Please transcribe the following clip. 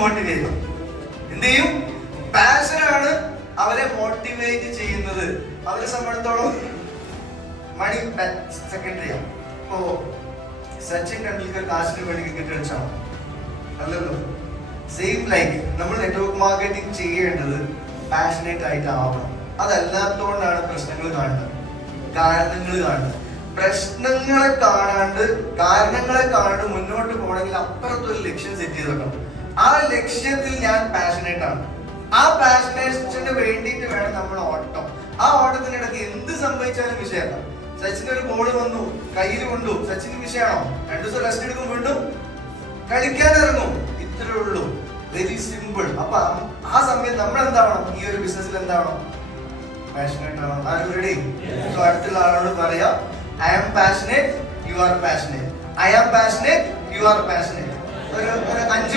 Motivate. എന്ത് ചെയ്യും? പാഷനാണ് അവരെ മോട്ടിവേറ്റ് ചെയ്യുന്നത്. അവരെ സംബന്ധിച്ചോളം മണി സെക്കൻഡറിയാണ്. ഇപ്പോ സച്ചിൻ ടെണ്ടുൽക്കർ കാശിന് വേണ്ടി ക്രിക്കറ്റ് കളിച്ചാണോ? അല്ലല്ലോ. സെയിം ലൈക്ക് നമ്മൾ നെറ്റ്വർക്ക് മാർക്കറ്റിംഗ് ചെയ്യേണ്ടത് പാഷനേറ്റ് ആയിട്ട് ആവണം. അതല്ലാത്തതുകൊണ്ടാണ് പ്രശ്നങ്ങൾ കാണുന്നത്, കാരണങ്ങൾ കാണുന്നത്. പ്രശ്നങ്ങളെ കാണാണ്ട് മുന്നോട്ട് പോകണമെങ്കിൽ അപ്പുറത്തൊരു ലക്ഷ്യം സെറ്റ് ചെയ്ത് വെക്കണം. ആ ലക്ഷ്യത്തിൽ ഞാൻ പാഷനേറ്റ് ആണ്. ആ പാഷനേഷന് വേണ്ടിയിട്ട് വേണം നമ്മൾ ഓട്ടം. ആ ഓട്ടത്തിനിടയ്ക്ക് എന്ത് സംഭവിച്ചാലും വിഷയമല്ല. സച്ചിന് ഒരു ബോൾ വന്നു, കയ്യിൽ കൊണ്ടു, സച്ചിന് വിഷയമാണോ? 2 ദിവസം റെസ്റ്റ് എടുക്കും, വീണ്ടും കളിക്കാൻ ഇറങ്ങും. ഇത്രേ ഉള്ളൂ, വെരി സിമ്പിൾ. അപ്പൊ ആ സമയത്ത് നമ്മൾ എന്താവണം? ഈ ഒരു ബിസിനസ്സിൽ എന്താവണം? പാഷനേറ്റ് ആവണം. ആരുടെ അടുത്തുള്ള ആളോട് പറയാ, I am passionate, you are passionate. I am passionate, you are passionate. ഒരു 5